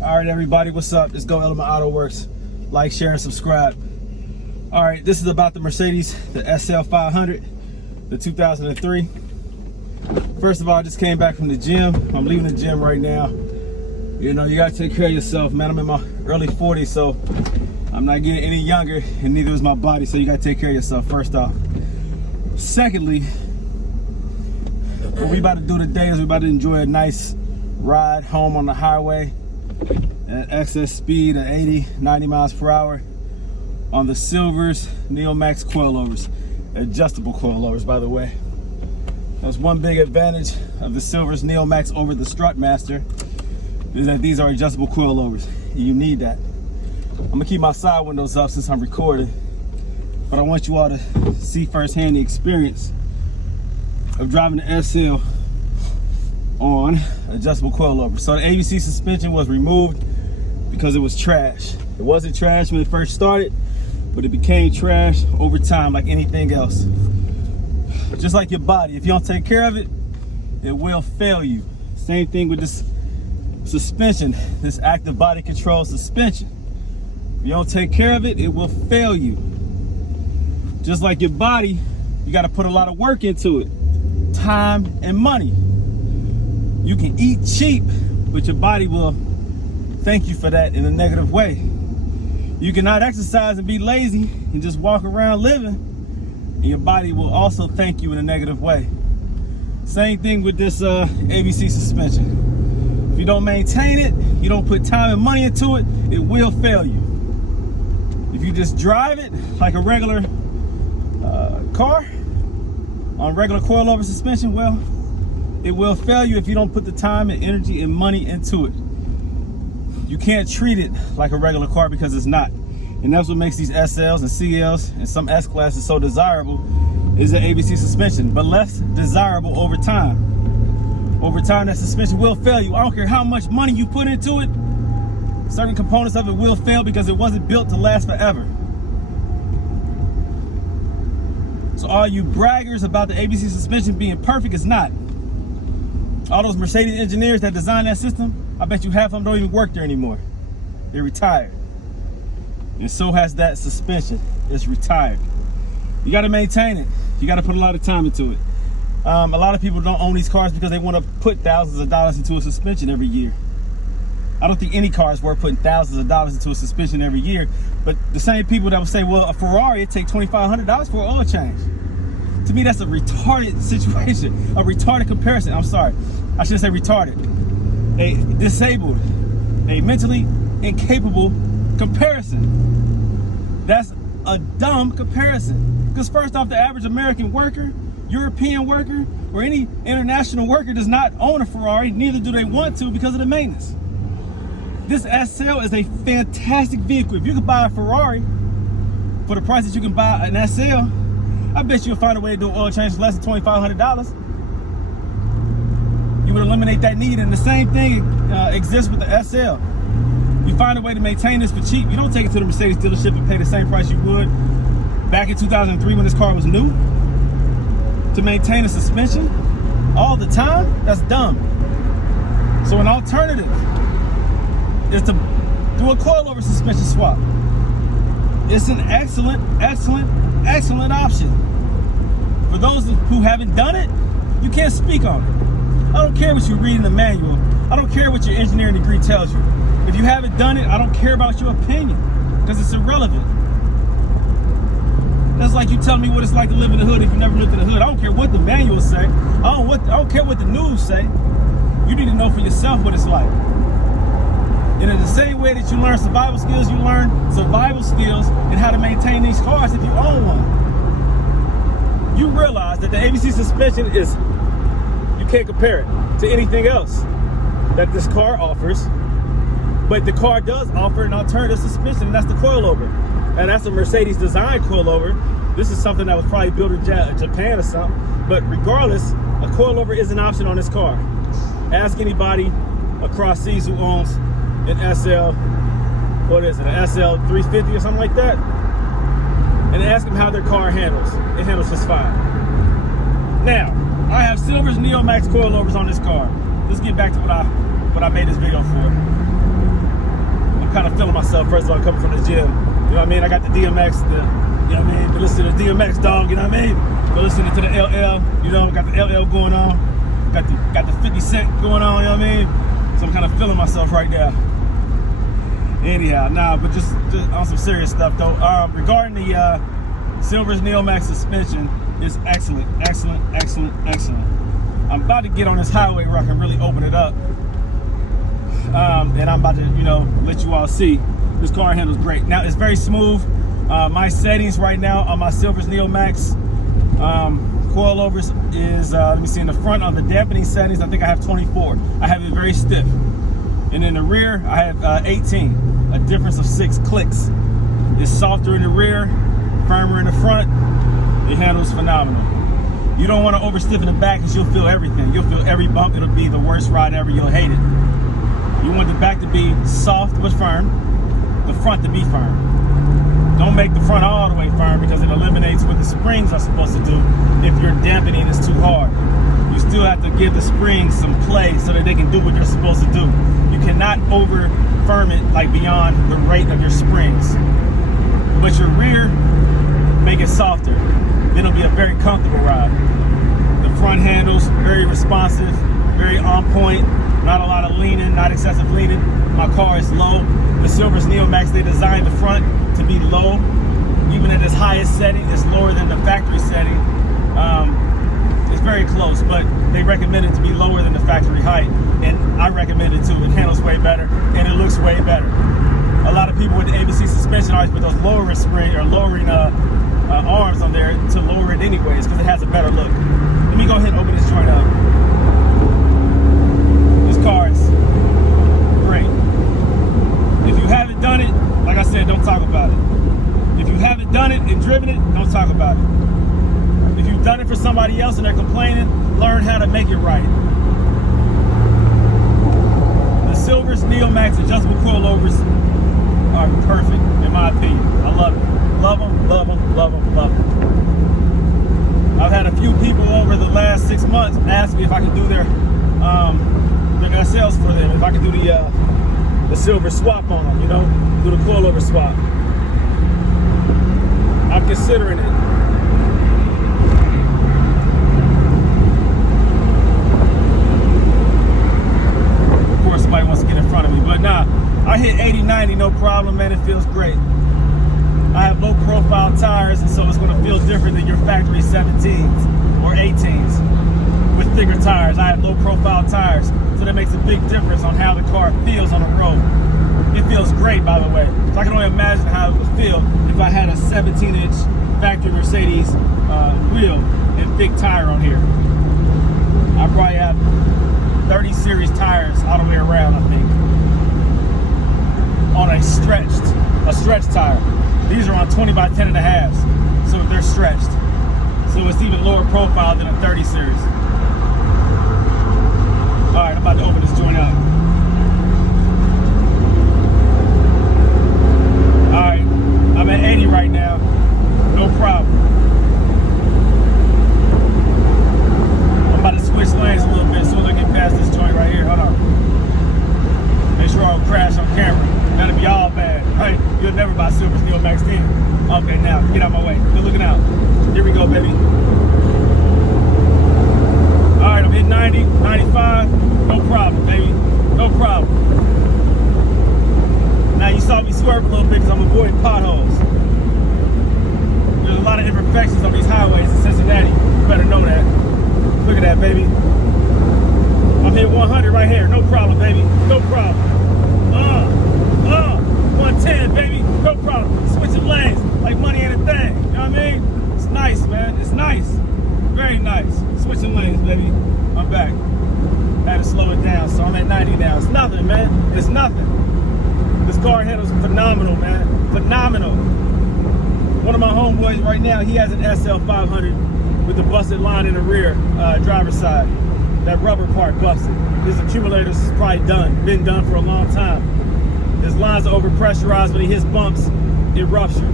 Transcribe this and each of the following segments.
All right, everybody, what's up? It's Go Element Auto Works. Like, share, and subscribe. All right, this is about the Mercedes, the SL500, the 2003. First of all, I just came back from the gym. I'm leaving the gym right now. You know, you gotta take care of yourself, man. I'm in my early 40s, so I'm not getting any younger, and neither is my body, so you gotta take care of yourself, first off. Secondly, what we about to do today is we about to enjoy a nice ride home on the highway at excess speed of 80, 90 miles per hour on the Silver's Neomax Coilovers, adjustable coilovers, by the way. That's one big advantage of the Silver's Neomax over the Strutmaster, is that these are adjustable coilovers. You need that. I'm gonna keep my side windows up since I'm recording, but I want you all to see firsthand the experience of driving the SL on adjustable coilovers. So the ABC suspension was removed because it was trash. It wasn't trash when it first started, but it became trash over time, like anything else. Just like your body, if you don't take care of it, it will fail you. Same thing with this suspension, this active body control suspension. If you don't take care of it, it will fail you. Just like your body, you got to put a lot of work into it, time and money. You can eat cheap, but your body will thank you for that in a negative way. You cannot exercise and be lazy and just walk around living, and your body will also thank you in a negative way. Same thing with this ABC suspension. If you don't maintain it, you don't put time and money into it, it will fail you. If you just drive it like a regular car on regular coilover suspension, well, it will fail you if you don't put the time and energy and money into it. You can't treat it like a regular car because it's not. And that's what makes these SLs and CLs and some S-classes so desirable, is the ABC suspension, but less desirable over time. Over time, that suspension will fail you. I don't care how much money you put into it, certain components of it will fail because it wasn't built to last forever. So all you braggers about the ABC suspension being perfect, it's not. All those Mercedes engineers that designed that system, I bet you half of them don't even work there anymore. They're retired. And so has that suspension. It's retired. You got to maintain it. You got to put a lot of time into it. A lot of people don't own these cars because they want to put thousands of dollars into a suspension every year. I don't think any car is worth putting thousands of dollars into a suspension every year. But the same people that would say, well, a Ferrari, it takes $2,500 for an oil change. To me, that's a retarded situation, a retarded comparison. I'm sorry, I shouldn't say retarded. A disabled, a mentally incapable comparison. That's a dumb comparison. Because first off, the average American worker, European worker, or any international worker does not own a Ferrari, neither do they want to because of the maintenance. This SL is a fantastic vehicle. If you could buy a Ferrari for the price that you can buy an SL, I bet you'll find a way to do oil change for less than $2,500. You would eliminate that need, and the same thing exists with the SL. You find a way to maintain this for cheap. You don't take it to the Mercedes dealership and pay the same price you would back in 2003 when this car was new. To maintain a suspension all the time, that's dumb. So an alternative is to do a coilover suspension swap. It's an excellent, excellent, excellent option. For those who haven't done it, you can't speak on it. I don't care what you read in the manual. I don't care what your engineering degree tells you. If you haven't done it, I don't care about your opinion because it's irrelevant. That's like you telling me what it's like to live in the hood if you never lived in the hood. I don't care what the manuals say. I don't care what the news say. You need to know for yourself what it's like. And in the same way that you learn survival skills, you learn survival skills and how to maintain these cars if you own one. You realize that the ABC suspension is, you can't compare it to anything else that this car offers, but the car does offer an alternative suspension, and that's the coilover. And that's a Mercedes design coilover. This is something that was probably built in Japan or something, but regardless, a coilover is an option on this car. Ask anybody across seas who owns an SL, what is it, an SL350 or something like that, and ask them how their car handles. It handles just fine. Now, I have Silver's Neomax coilovers on this car. Let's get back to what I made this video for. I'm kind of feeling myself. First of all, coming from the gym. You know what I mean? I got the DMX, you know what I mean? Been listening to the DMX, dog, you know what I mean? Been listening to the LL, you know, got the LL going on. Got the 50 Cent going on, you know what I mean? So I'm kind of feeling myself right now. Anyhow, but just on some serious stuff though. Regarding the Silver's Neomax suspension, it's excellent. I'm about to get on this highway where I can really open it up. And I'm about to, you know, let you all see. This car handles great. Now, it's very smooth. My settings right now on my Silver's Neomax coilovers is, let me see, in the front on the dampening settings, I think I have 24. I have it very stiff. And in the rear, I have 18, a difference of 6 clicks. It's softer in the rear, firmer in the front. It handles phenomenal. You don't want to overstiff in the back because you'll feel everything. You'll feel every bump. It'll be the worst ride ever. You'll hate it. You want the back to be soft but firm, the front to be firm. Don't make the front all the way firm because it eliminates what the springs are supposed to do if your dampening is too hard. You still have to give the springs some play so that they can do what they're supposed to do. You cannot over firm it like beyond the rate of your springs. But your rear, make it softer. Then it'll be a very comfortable ride. The front handles, very responsive, very on point. Not a lot of leaning, not excessive leaning. My car is low. The Silver's Neomax, they designed the front to be low. Even at its highest setting, it's lower than the factory setting. It's very close, but they recommend it to be lower than the factory height. And I recommend it too. It handles way better and it looks way better. A lot of people with the ABC suspension always put those lowering spring or lowering arms on there to lower it anyways because it has a better look. Let me go ahead and open this joint up. This car is great. If you haven't done it, like I said, don't talk about it. If you haven't done it and driven it, don't talk about it. If you've done it for somebody else and they're complaining, learn how to make it right. The Silver's Neomax adjustable coilovers are perfect, in my opinion. I love it. Love them, love them, love them, love them. I've had a few people over the last 6 months ask me if I could do their SLs for them, if I could do the silver swap on them, you know, do the coilover swap. I'm considering it. Of course, somebody wants to get in front of me, but nah, I hit 80, 90, no problem, man. It feels great. I have low profile tires, and so it's going to feel different than your factory 17s or 18s with thicker tires. I have low profile tires, so that makes a big difference on how the car feels on the road. It feels great, by the way. So I can only imagine how it would feel if I had a 17-inch factory Mercedes wheel and thick tire on here. I probably have 30 series tires all the way around, I think, on a stretched tire. These are on 20 by 10 and a half, so they're stretched. So it's even lower profile than a 30 series. All right, I'm about to open this joint up. All right, I'm at 80 right now, no problem. I'm about to switch lanes a little bit as soon as I get past this joint right here. Hold on. Make sure I don't crash on camera. That'll be all bad. Hey, you'll never buy Silver's Neomax 10. Okay, now, get out my way. Good looking out. Here we go, baby. All right, I'm hitting 90, 95. No problem, baby. No problem. Now, you saw me swerve a little bit because I'm avoiding potholes. There's a lot of imperfections on these highways in Cincinnati. You better know that. Look at that, baby. I'm hitting 100 right here. No problem, baby. No problem. 110, baby. No problem. Switching lanes like money ain't a thing. You know what I mean? It's nice, man. It's nice. Very nice. Switching lanes, baby. I'm back. Had to slow it down, so I'm at 90 now. It's nothing, man. It's nothing. This car handles phenomenal, man. Phenomenal. One of my homeboys right now, he has an SL500 with the busted line in the rear, driver's side. That rubber part busted. His accumulators is probably done. Been done for a long time. His lines are overpressurized. When he hits bumps, it ruptured.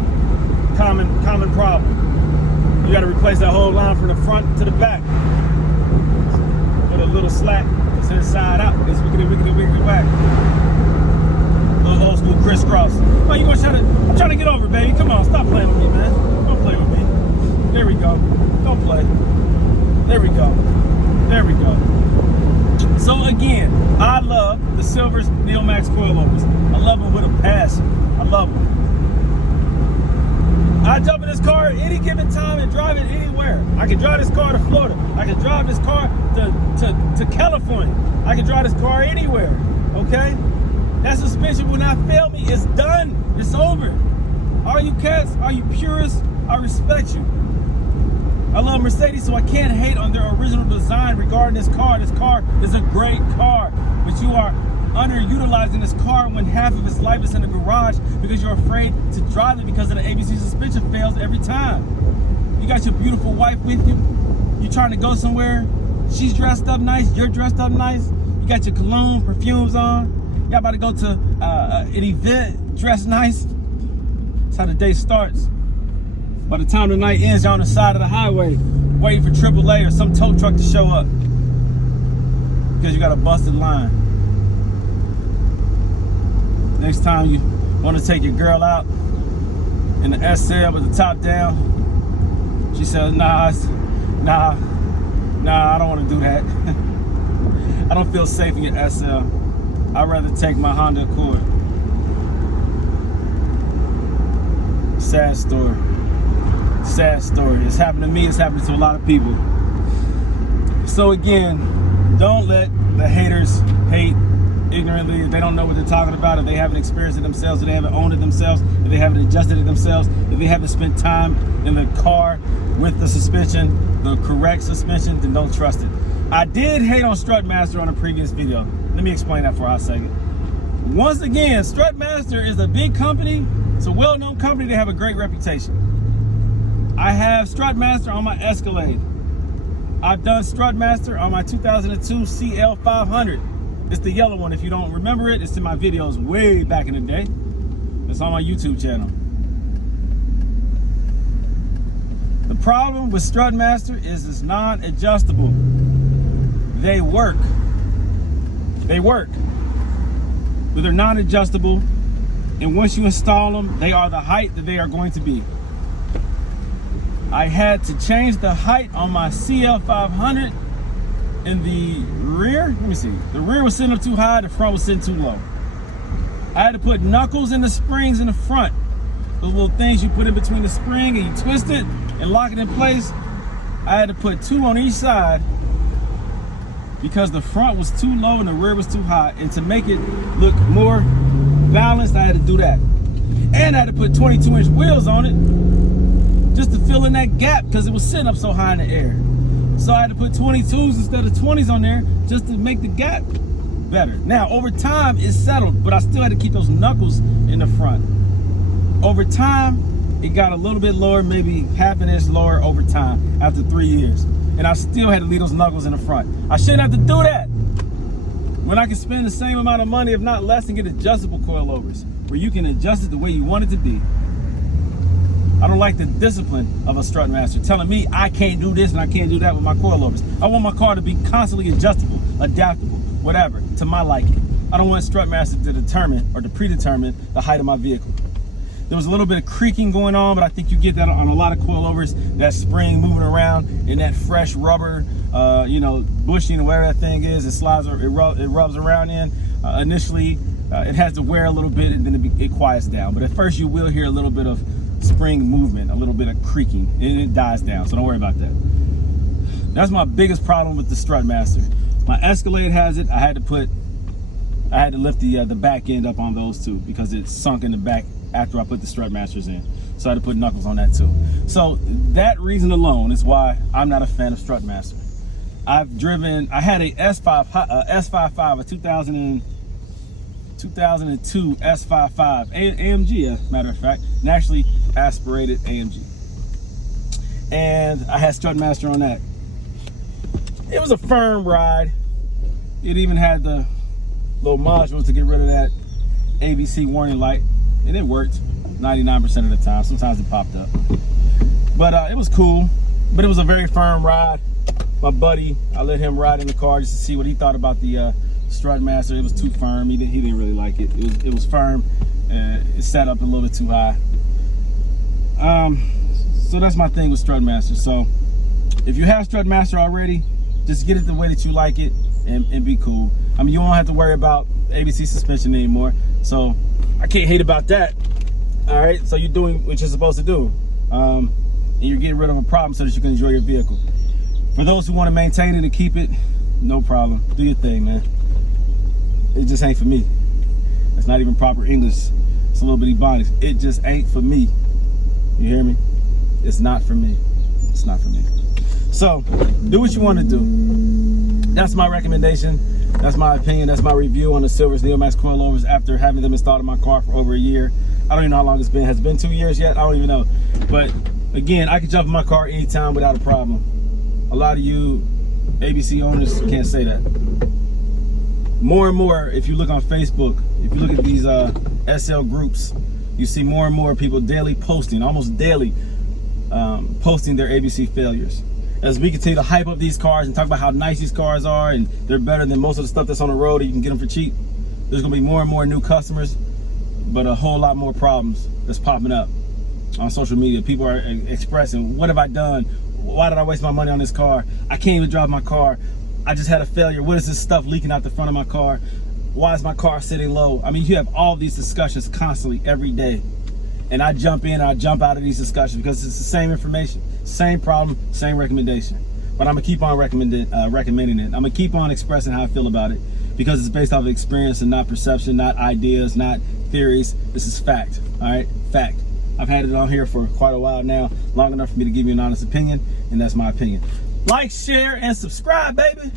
Common problem. You got to replace that whole line from the front to the back. Put a little slack. It's inside out. It's wiggly whack. Little old school Chris crisscross. Oh, you gonna try to? I'm trying to get over, baby. Come on, stop playing with me, man. Don't play with me. There we go. Don't play. There we go. There we go. So again, I love the Silvers Neomax Coilovers. I love them with a passion. I love them. I jump in this car at any given time and drive it anywhere. I can drive this car to Florida. I can drive this car to California. I can drive this car anywhere, okay? That suspension will not fail me. It's done. It's over. All you cats, all you purists, I respect you. I love Mercedes, so I can't hate on their original design regarding this car. This car is a great car, but you are underutilizing this car when half of its life is in the garage because you're afraid to drive it because of the ABC suspension fails every time. You got your beautiful wife with you. You're trying to go somewhere. She's dressed up nice. You're dressed up nice. You got your cologne, perfumes on. Y'all about to go to an event, dressed nice. That's how the day starts. By the time the night ends, you're on the side of the highway waiting for AAA or some tow truck to show up because you got a busted line. Next time you want to take your girl out in the SL with the top down, she says, nah, I don't want to do that. I don't feel safe in your SL. I'd rather take my Honda Accord. Sad story. Sad story. It's happened to me. It's happened to a lot of people. So again, don't let the haters hate ignorantly. If they don't know what they're talking about, if they haven't experienced it themselves, if they haven't owned it themselves, if they haven't adjusted it themselves, if they haven't spent time in the car with the suspension, the correct suspension, then don't trust it. I did hate on Strutmaster on a previous video. Let me explain that for a hot second. Once again, Strutmaster is a big company. It's a well-known company. They have a great reputation. I have Strutmaster on my Escalade. I've done Strutmaster on my 2002 SL500. It's the yellow one. If you don't remember it, it's in my videos way back in the day. It's on my YouTube channel. The problem with Strutmaster is it's non-adjustable. They work. They work. But they're non-adjustable. And once you install them, they are the height that they are going to be. I had to change the height on my SL500 in the rear. Let me see. The rear was sitting up too high, the front was sitting too low. I had to put knuckles in the springs in the front. Those little things you put in between the spring and you twist it and lock it in place. I had to put 2 on each side because the front was too low and the rear was too high. And to make it look more balanced, I had to do that. And I had to put 22-inch wheels on it just to fill in that gap because it was sitting up so high in the air. So I had to put 22s instead of 20s on there just to make the gap better. Now, over time, it's settled, but I still had to keep those knuckles in the front. Over time, it got a little bit lower, maybe half an inch lower over time after 3 years. And I still had to leave those knuckles in the front. I shouldn't have to do that when I can spend the same amount of money, if not less, and get adjustable coilovers where you can adjust it the way you want it to be. I don't like the discipline of a Strutmaster telling me I can't do this and I can't do that with my coilovers. I want my car to be constantly adjustable, adaptable, whatever, to my liking. I don't want Strutmaster to determine or to predetermine the height of my vehicle. There was a little bit of creaking going on, but I think you get that on a lot of coilovers, that spring moving around and that fresh rubber, bushing or whatever that thing is, it slides or it rubs around in. Initially, it has to wear a little bit and then it quiets down. But at first you will hear a little bit of spring movement, a little bit of creaking, and it dies down, so don't worry about that. That's my biggest problem with the Strutmaster. My Escalade has it. I had to lift the back end up on those two because it sunk in the back after I put the Strutmasters in. So I had to put knuckles on that too. So that reason alone is why I'm not a fan of Strutmaster. I had a S5, a 2002 S55 AMG, as a matter of fact, and actually aspirated AMG. And I had Strutmaster on that. It was a firm ride. It even had the little module to get rid of that ABC warning light, and it worked 99% of the time. Sometimes it popped up, but it was cool. But it was a very firm ride. My buddy, I let him ride in the car just to see what he thought about the Strutmaster. It was too firm. He didn't really like it. It was firm, and it sat up a little bit too high. So that's my thing with Strutmaster. So if you have Strutmaster already, just get it the way that you like it and be cool. I mean, you won't have to worry about ABC suspension anymore. So I can't hate about that. All right, so you're doing what you're supposed to do. And you're getting rid of a problem so that you can enjoy your vehicle. For those who want to maintain it and keep it, no problem. Do your thing, man. It just ain't for me. It's not even proper English. It's a little bit Ebonics. It just ain't for me. You hear me? It's not for me. It's not for me. So, do what you want to do. That's my recommendation. That's my opinion. That's my review on the Silvers Neomax Coilovers after having them installed in my car for over a year. I don't even know how long it's been. Has it been 2 years yet? I don't even know. But again, I can jump in my car anytime without a problem. A lot of you ABC owners can't say that. More and more, if you look on Facebook, if you look at these SL groups, you see more and more people daily posting, almost daily, posting their ABC failures. As we continue to hype up these cars and talk about how nice these cars are and they're better than most of the stuff that's on the road and you can get them for cheap, there's gonna be more and more new customers, but a whole lot more problems that's popping up on social media. People are expressing, what have I done? Why did I waste my money on this car? I can't even drive my car. I just had a failure. What is this stuff leaking out the front of my car? Why is my car sitting low? I mean, you have all these discussions constantly every day. And I jump in, I jump out of these discussions because it's the same information, same problem, same recommendation. But I'm gonna keep on recommending it. I'm gonna keep on expressing how I feel about it because it's based off of experience and not perception, not ideas, not theories. This is fact, all right? Fact. I've had it on here for quite a while now, long enough for me to give you an honest opinion, and that's my opinion. Like, share, and subscribe, baby.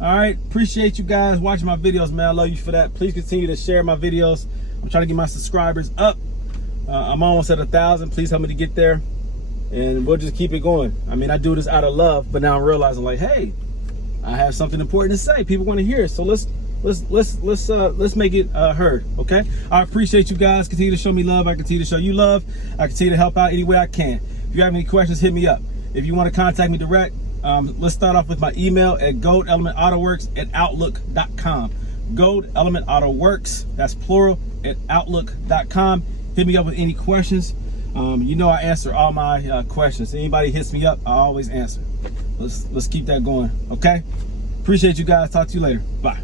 All right, appreciate you guys watching my videos, man. I love you for that. Please continue to share my videos. I'm trying to get my subscribers up. I'm almost at 1,000. Please help me to get there, and we'll just keep it going. I mean, I do this out of love, but now I'm realizing, like, hey, I have something important to say. People want to hear it, so let's make it heard. Okay, I appreciate you guys. Continue to show me love. I continue to show you love. I continue to help out any way I can. If you have any questions, hit me up. If you want to contact me direct, let's start off with my email at goldelementautoworks@outlook.com. goldelementautoworks, that's plural, @outlook.com. Hit me up with any questions. You know I answer all my questions. Anybody hits me up, I always answer. Let's keep that going. Okay, appreciate you guys. Talk to you later. Bye.